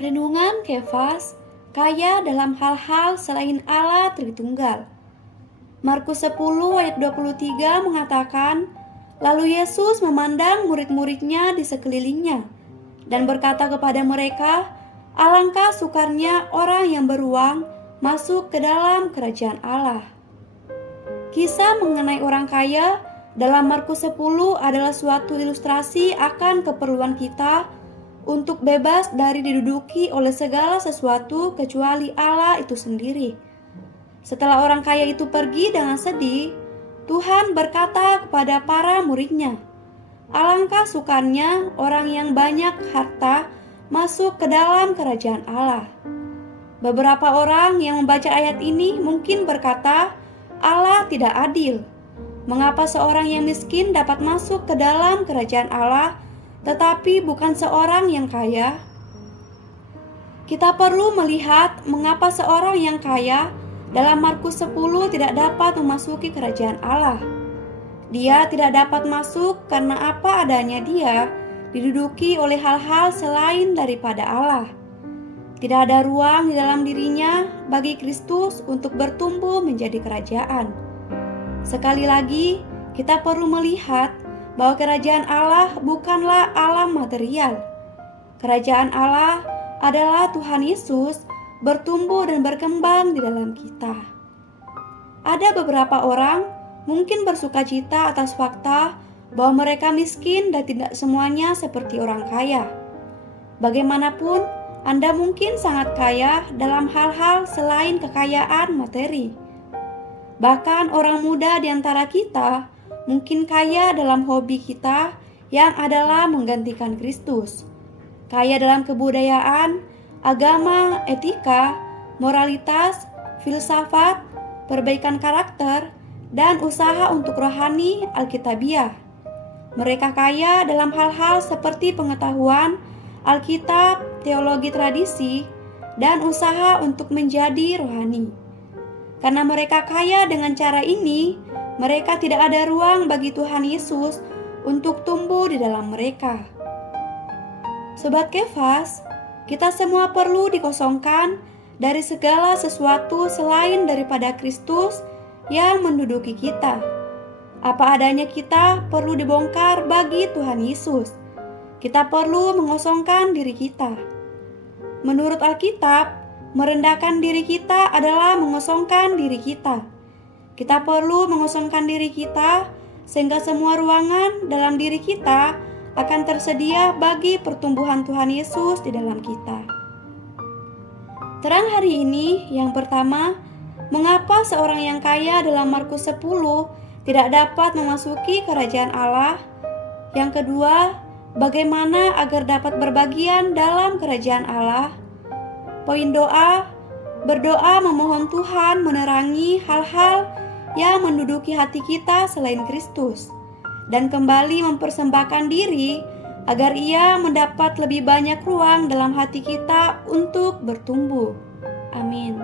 Renungan Kefas, kaya dalam hal-hal selain Allah Tritunggal. Markus 10 ayat 23 mengatakan, lalu Yesus memandang murid-muridnya di sekelilingnya dan berkata kepada mereka, alangkah sukarnya orang yang beruang masuk ke dalam kerajaan Allah. Kisah mengenai orang kaya dalam Markus 10 adalah suatu ilustrasi akan keperluan kita untuk bebas dari diduduki oleh segala sesuatu kecuali Allah itu sendiri. Setelah orang kaya itu pergi dengan sedih, Tuhan berkata kepada para muridnya, alangkah sukarnya orang yang banyak harta masuk ke dalam kerajaan Allah. Beberapa orang yang membaca ayat ini mungkin berkata, Allah tidak adil. Mengapa seorang yang miskin dapat masuk ke dalam kerajaan Allah, tetapi bukan seorang yang kaya? Kita perlu melihat mengapa seorang yang kaya dalam Markus 10 tidak dapat memasuki kerajaan Allah. Dia tidak dapat masuk karena apa adanya dia diduduki oleh hal-hal selain daripada Allah. Tidak ada ruang di dalam dirinya bagi Kristus untuk bertumbuh menjadi kerajaan. Sekali lagi, kita perlu melihat bahwa kerajaan Allah bukanlah alam material. Kerajaan Allah adalah Tuhan Yesus bertumbuh dan berkembang di dalam kita. Ada beberapa orang mungkin bersukacita atas fakta bahwa mereka miskin dan tidak semuanya seperti orang kaya. Bagaimanapun, Anda mungkin sangat kaya dalam hal-hal selain kekayaan materi. Bahkan orang muda di antara kita mungkin kaya dalam hobi kita yang adalah menggantikan Kristus. Kaya dalam kebudayaan, agama, etika, moralitas, filsafat, perbaikan karakter, dan usaha untuk rohani Alkitabiah. Mereka kaya dalam hal-hal seperti pengetahuan, Alkitab, teologi tradisi, dan usaha untuk menjadi rohani. Karena mereka kaya dengan cara ini, mereka tidak ada ruang bagi Tuhan Yesus untuk tumbuh di dalam mereka. Sobat Kefas, kita semua perlu dikosongkan dari segala sesuatu selain daripada Kristus yang menduduki kita. Apa adanya kita perlu dibongkar bagi Tuhan Yesus. Kita perlu mengosongkan diri kita. Menurut Alkitab, merendahkan diri kita adalah mengosongkan diri kita. Kita perlu mengosongkan diri kita sehingga semua ruangan dalam diri kita akan tersedia bagi pertumbuhan Tuhan Yesus di dalam kita. Terang hari ini yang pertama, mengapa seorang yang kaya dalam Markus 10 tidak dapat memasuki kerajaan Allah? Yang kedua, bagaimana agar dapat berbagian dalam kerajaan Allah? Poin doa, berdoa memohon Tuhan menerangi hal-hal yang menduduki hati kita selain Kristus, dan kembali mempersembahkan diri agar Ia mendapat lebih banyak ruang dalam hati kita untuk bertumbuh. Amin.